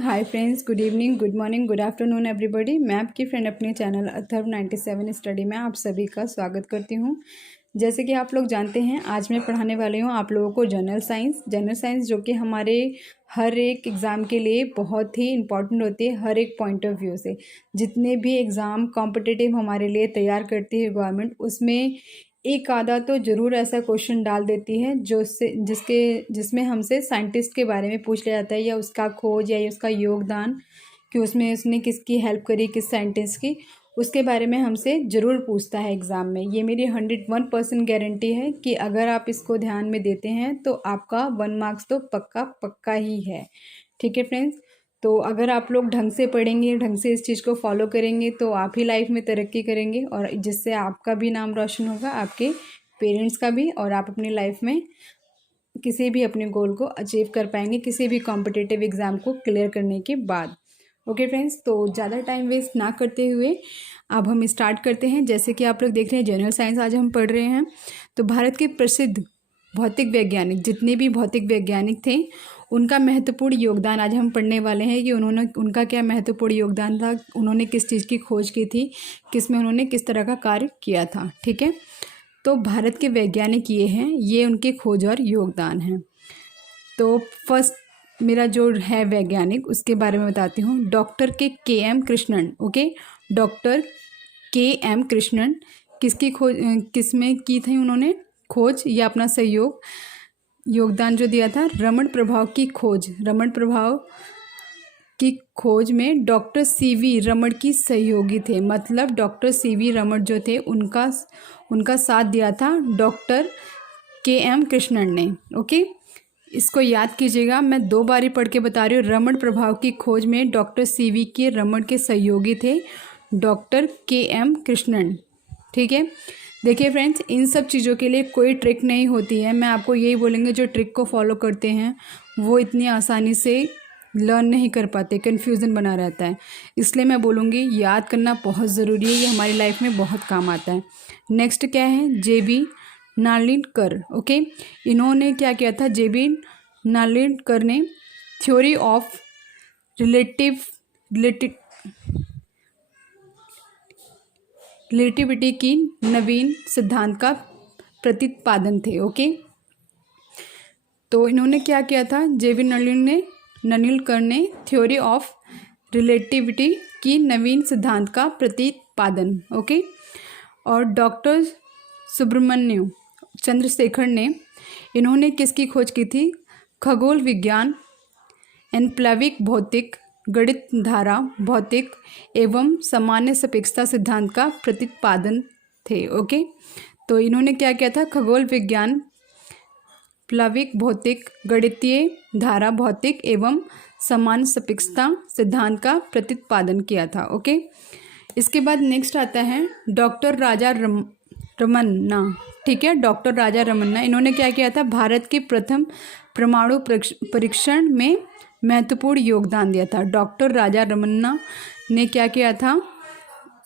Hi friends, good evening, good morning, good afternoon everybody. मैं आपकी friend अपने channel Atharva 97 study में आप सभी का स्वागत करती हूँ। जैसे कि आप लोग जानते हैं, आज मैं पढ़ाने वाली हूँ आप लोगों को जनरल साइंस जो कि हमारे हर एक एग्ज़ाम के लिए बहुत ही इम्पॉर्टेंट होती है, हर एक पॉइंट ऑफ व्यू से। जितने भी एग्ज़ाम कॉम्पिटिटिव हमारे लिए तैयार करती है गवर्नमेंट, उसमें एक आधा तो ज़रूर ऐसा क्वेश्चन डाल देती है जिसमें हमसे साइंटिस्ट के बारे में पूछ लिया जाता है, या उसका खोज या उसका योगदान, कि उसमें उसने किसकी हेल्प करी, किस साइंटिस्ट की, उसके बारे में हमसे ज़रूर पूछता है एग्ज़ाम में। ये मेरी 101% गारंटी है कि अगर आप इसको ध्यान में देते हैं तो आपका 1 मार्क्स तो पक्का पक्का ही है। ठीक है फ्रेंड्स, तो अगर आप लोग ढंग से पढ़ेंगे, ढंग से इस चीज़ को फॉलो करेंगे तो आप ही लाइफ में तरक्की करेंगे, और जिससे आपका भी नाम रोशन होगा, आपके पेरेंट्स का भी, और आप अपनी लाइफ में किसी भी अपने गोल को अचीव कर पाएंगे, किसी भी कॉम्पिटिटिव एग्ज़ाम को क्लियर करने के बाद। ओके फ्रेंड्स, तो ज़्यादा टाइम वेस्ट ना करते हुए अब हम स्टार्ट करते हैं। जैसे कि आप लोग देख रहे हैं, जनरल साइंस आज हम पढ़ रहे हैं। तो भारत के प्रसिद्ध भौतिक वैज्ञानिक, जितने भी भौतिक वैज्ञानिक थे, उनका महत्वपूर्ण योगदान आज हम पढ़ने वाले हैं कि उनका क्या महत्वपूर्ण योगदान था, उन्होंने किस चीज़ की खोज की थी, किसमें उन्होंने किस तरह का कार्य किया था। ठीक है, तो भारत के वैज्ञानिक ये हैं, ये उनके खोज और योगदान हैं। तो फर्स्ट मेरा जो है वैज्ञानिक, उसके बारे में बताती हूँ। डॉक्टर के एम कृष्णन। ओके, डॉक्टर के एम कृष्णन किसकी खोज, किसमें की थी उन्होंने खोज या अपना योगदान जो दिया था? रमण प्रभाव की खोज। रमण प्रभाव की खोज में डॉक्टर सीवी रमण की सहयोगी थे। मतलब डॉक्टर सीवी रमण जो थे, उनका साथ दिया था डॉक्टर के.एम. कृष्णन ने। ओके, इसको याद कीजिएगा, मैं 2 बार पढ़ के बता रही हूँ। रमण प्रभाव की खोज में डॉक्टर सीवी के रमण के सहयोगी थे डॉक्टर के.एम. कृष्णन। ठीक है, देखिए फ्रेंड्स, इन सब चीज़ों के लिए कोई ट्रिक नहीं होती है। मैं आपको यही बोलेंगे, जो ट्रिक को फॉलो करते हैं वो इतनी आसानी से लर्न नहीं कर पाते, कन्फ्यूज़न बना रहता है। इसलिए मैं बोलूँगी, याद करना बहुत ज़रूरी है, ये हमारी लाइफ में बहुत काम आता है। नेक्स्ट क्या है? जे.बी. नार्लिकर। ओके, इन्होंने क्या किया था? जे.बी. नार्लिकर ने थ्योरी ऑफ रिलेटिविटी की नवीन सिद्धांत का प्रतिपादन थे। ओके, तो इन्होंने क्या किया था? जे.बी. नार्लिकर ने थ्योरी ऑफ रिलेटिविटी की नवीन सिद्धांत का प्रतिपादन। ओके, और डॉक्टर सुब्रमण्यम चंद्रशेखर ने, इन्होंने किसकी खोज की थी? खगोल विज्ञान, एनप्लविक भौतिक, गणित धारा भौतिक एवं सामान्य सापेक्षता सिद्धांत का प्रतिपादन थे। ओके, तो इन्होंने क्या किया था? खगोल विज्ञान, प्लविक भौतिक, गणितीय धारा भौतिक एवं सामान्य सापेक्षता सिद्धांत का प्रतिपादन किया था। ओके, इसके बाद नेक्स्ट आता है डॉक्टर राजा रमन्ना। ठीक है, डॉक्टर राजा रमन्ना, इन्होंने क्या किया था? भारत के प्रथम परमाणु परीक्षण में महत्वपूर्ण योगदान दिया था। डॉक्टर राजा रमन्ना ने क्या किया था?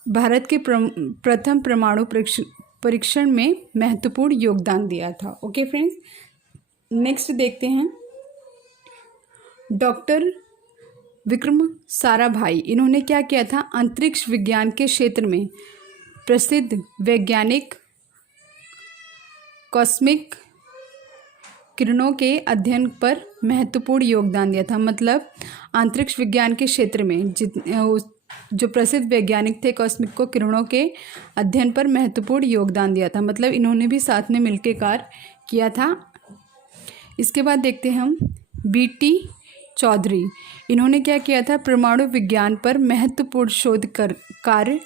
भारत के प्रथम परमाणु परीक्षण में महत्वपूर्ण योगदान दिया था। ओके फ्रेंड्स, नेक्स्ट देखते हैं डॉक्टर विक्रम साराभाई। इन्होंने क्या किया था? अंतरिक्ष विज्ञान के क्षेत्र में प्रसिद्ध वैज्ञानिक, कॉस्मिक किरणों के अध्ययन पर महत्वपूर्ण योगदान दिया था। मतलब अंतरिक्ष विज्ञान के क्षेत्र में जो प्रसिद्ध वैज्ञानिक थे, कॉस्मिक किरणों के अध्ययन पर महत्वपूर्ण योगदान दिया था। मतलब इन्होंने भी साथ में मिलकर कार्य किया था। इसके बाद देखते हैं हम बी.टी. चौधरी। इन्होंने क्या किया था? परमाणु विज्ञान पर महत्वपूर्ण शोध कार्य,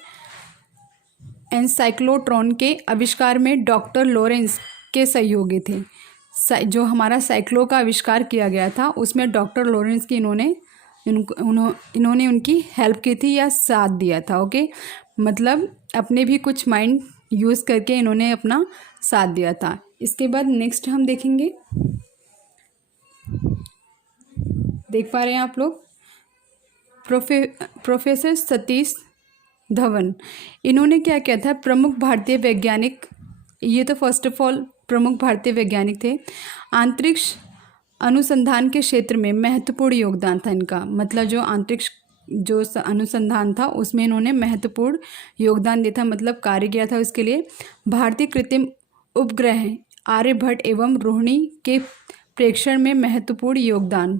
एनसाइक्लोट्रॉन के आविष्कार में डॉक्टर लॉरेंस के सहयोगी थे। जो हमारा साइक्लो का आविष्कार किया गया था, उसमें डॉक्टर लॉरेंस की इन्होंने उनकी हेल्प की थी या साथ दिया था। ओके, मतलब अपने भी कुछ माइंड यूज़ करके इन्होंने अपना साथ दिया था। इसके बाद नेक्स्ट हम देखेंगे, देख पा रहे हैं आप लोग, प्रोफेसर सतीश धवन। इन्होंने क्या किया था? प्रमुख भारतीय वैज्ञानिक, ये तो फर्स्ट ऑफ ऑल प्रमुख भारतीय वैज्ञानिक थे। अंतरिक्ष अनुसंधान के क्षेत्र में महत्वपूर्ण योगदान था इनका, मतलब जो अंतरिक्ष जो अनुसंधान था उसमें इन्होंने महत्वपूर्ण योगदान दिया था, मतलब कार्य किया था। उसके लिए भारतीय कृत्रिम उपग्रह आर्यभट्ट एवं रोहिणी के प्रेक्षण में महत्वपूर्ण योगदान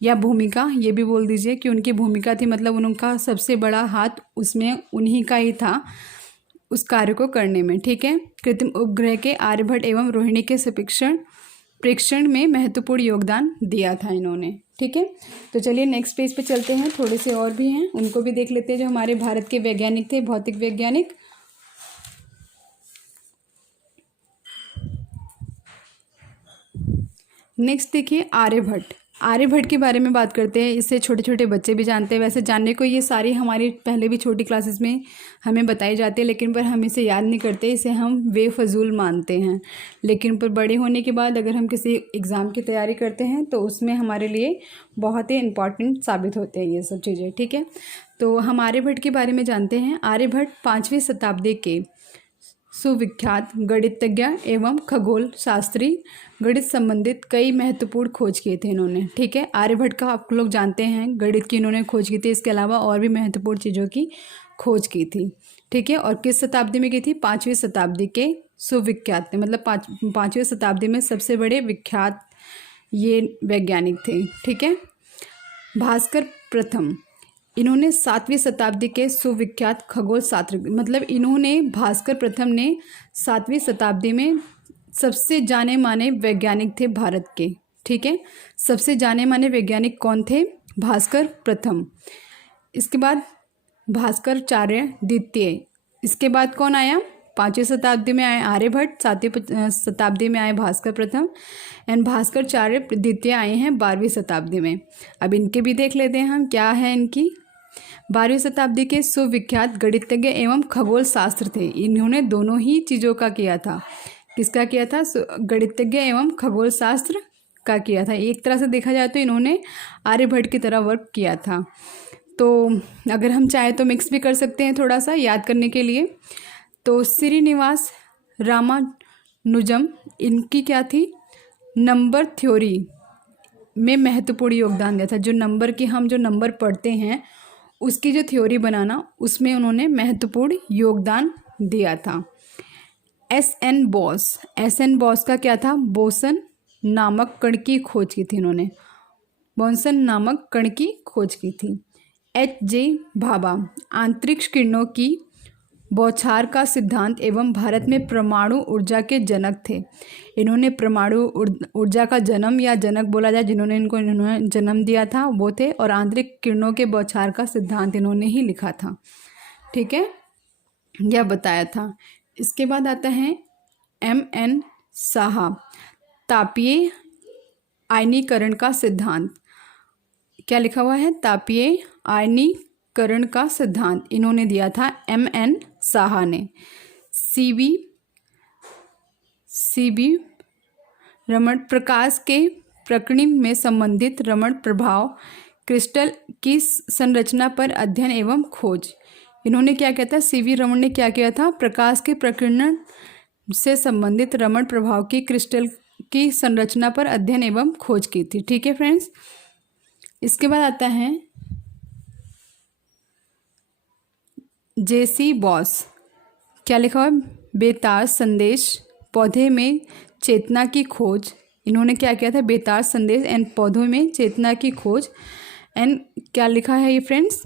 या भूमिका, ये भी बोल दीजिए कि उनकी भूमिका थी, मतलब उनका सबसे बड़ा हाथ उसमें उन्हीं का ही था उस कार्य को करने में। ठीक है, कृत्रिम उपग्रह के आर्यभट्ट एवं रोहिणी के प्रेक्षण में महत्वपूर्ण योगदान दिया था इन्होंने। ठीक है, तो चलिए नेक्स्ट पेज पे चलते हैं। थोड़े से और भी हैं, उनको भी देख लेते हैं जो हमारे भारत के वैज्ञानिक थे, भौतिक वैज्ञानिक। नेक्स्ट देखिए आर्यभट्ट। आर्यभट्ट के बारे में बात करते हैं। इसे छोटे छोटे बच्चे भी जानते हैं, वैसे जानने को ये सारी हमारी पहले भी छोटी क्लासेस में हमें बताई जाती है, लेकिन पर हम इसे याद नहीं करते, इसे हम बेफजूल मानते हैं। लेकिन पर बड़े होने के बाद अगर हम किसी एग्ज़ाम की तैयारी करते हैं तो उसमें हमारे लिए बहुत ही इम्पॉर्टेंट साबित होते हैं ये सब चीज़ें। ठीक है, तो हम आर्यभट्ट के बारे में जानते हैं। आर्यभट्ट 5वीं शताब्दी के सुविख्यात गणितज्ञ एवं खगोल शास्त्री, गणित संबंधित कई महत्वपूर्ण खोज किए थे इन्होंने। ठीक है, आर्यभट्ट का आप लोग जानते हैं गणित की इन्होंने खोज की थी, इसके अलावा और भी महत्वपूर्ण चीज़ों की खोज की थी। ठीक है, और किस शताब्दी में की थी? 5वीं शताब्दी के सुविख्यात थे, मतलब 5वीं शताब्दी में सबसे बड़े विख्यात ये वैज्ञानिक थे। ठीक है, भास्कर प्रथम, इन्होंने 7वीं शताब्दी के सुविख्यात खगोल शास्त्र, मतलब इन्होंने भास्कर प्रथम ने 7वीं शताब्दी में सबसे जाने माने वैज्ञानिक थे भारत के। ठीक है, सबसे जाने माने वैज्ञानिक कौन थे? भास्कर प्रथम। इसके बाद भास्कराचार्य द्वितीय। इसके बाद कौन आया? 5वीं शताब्दी में आए आर्यभट्ट, 7वीं शताब्दी में आए भास्कर प्रथम, एंड भास्कराचार्य द्वितीय आए हैं 12वीं शताब्दी में। अब इनके भी देख लेते हैं हम, क्या है इनकी। 12वीं शताब्दी के सुविख्यात गणितज्ञ एवं खगोल शास्त्र थे। इन्होंने दोनों ही चीज़ों का किया था। किसका किया था? गणितज्ञ एवं खगोल शास्त्र का किया था। एक तरह से देखा जाए तो इन्होंने आर्यभट्ट की तरह वर्क किया था। तो अगर हम चाहें तो मिक्स भी कर सकते हैं थोड़ा सा याद करने के लिए। तो श्रीनिवास रामानुजम, इनकी क्या थी? नंबर थ्योरी में महत्वपूर्ण योगदान दिया था। जो नंबर की हम जो नंबर पढ़ते हैं उसकी जो थ्योरी बनाना, उसमें उन्होंने महत्वपूर्ण योगदान दिया था। एस.एन. बोस का क्या था? बोसन नामक कण की खोज की थी इन्होंने। बोसन नामक कण की खोज की थी। H.J. भाभा अंतरिक्ष किरणों की बौछार का सिद्धांत एवं भारत में परमाणु ऊर्जा के जनक थे। इन्होंने परमाणु ऊर्जा का जन्म या जनक बोला जाए, इन्होंने जन्म दिया था वो थे, और आंतरिक किरणों के बौछार का सिद्धांत इन्होंने ही लिखा था। ठीक है, यह बताया था। इसके बाद आता है M.N. साहा, तापीय आयनीकरण का सिद्धांत। क्या लिखा हुआ है? तापीय आयनीकरण का सिद्धांत इन्होंने दिया था M.N. साहा ने। C.V. रमण, प्रकाश के प्रकीर्णन में संबंधित रमण प्रभाव क्रिस्टल की संरचना पर अध्ययन एवं खोज। इन्होंने क्या किया था? C.V. रमण ने क्या किया था? प्रकाश के प्रकीर्णन से संबंधित रमण प्रभाव की क्रिस्टल की संरचना पर अध्ययन एवं खोज की थी। ठीक है फ्रेंड्स, इसके बाद आता है J.C. बॉस। क्या लिखा हुआ है? बेतार संदेश पौधे में चेतना की खोज। इन्होंने क्या किया था? बेतार संदेश एंड पौधों में चेतना की खोज। एंड क्या लिखा है ये फ्रेंड्स?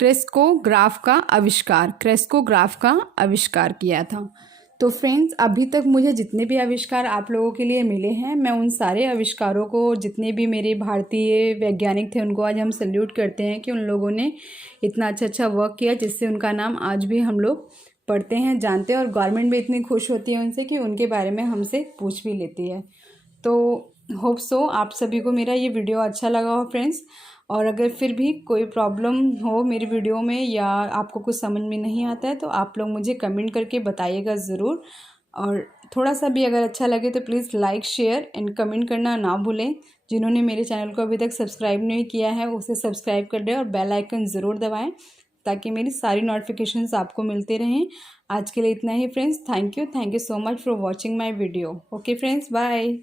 क्रेस्कोग्राफ का आविष्कार किया था। तो फ्रेंड्स, अभी तक मुझे जितने भी आविष्कार आप लोगों के लिए मिले हैं, मैं उन सारे आविष्कारों को, जितने भी मेरे भारतीय वैज्ञानिक थे, उनको आज हम सैल्यूट करते हैं कि उन लोगों ने इतना अच्छा वर्क किया, जिससे उनका नाम आज भी हम लोग पढ़ते हैं, जानते हैं, और गवर्नमेंट भी इतनी खुश होती है उनसे कि उनके बारे में हमसे पूछ भी लेती है। तो होप सो आप सभी को मेरा ये वीडियो अच्छा लगा हो फ्रेंड्स। और अगर फिर भी कोई प्रॉब्लम हो मेरी वीडियो में, या आपको कुछ समझ में नहीं आता है, तो आप लोग मुझे कमेंट करके बताइएगा ज़रूर। और थोड़ा सा भी अगर अच्छा लगे तो please like, share and comment करना ना भूलें। जिन्होंने मेरे चैनल को अभी तक सब्सक्राइब नहीं किया है, उसे सब्सक्राइब कर दें और बेल आइकन ज़रूर दबाएँ, ताकि मेरी सारी नोटिफिकेशंस आपको मिलते रहें। आज के लिए इतना ही friends. Thank you so much for watching my video. Okay friends, bye.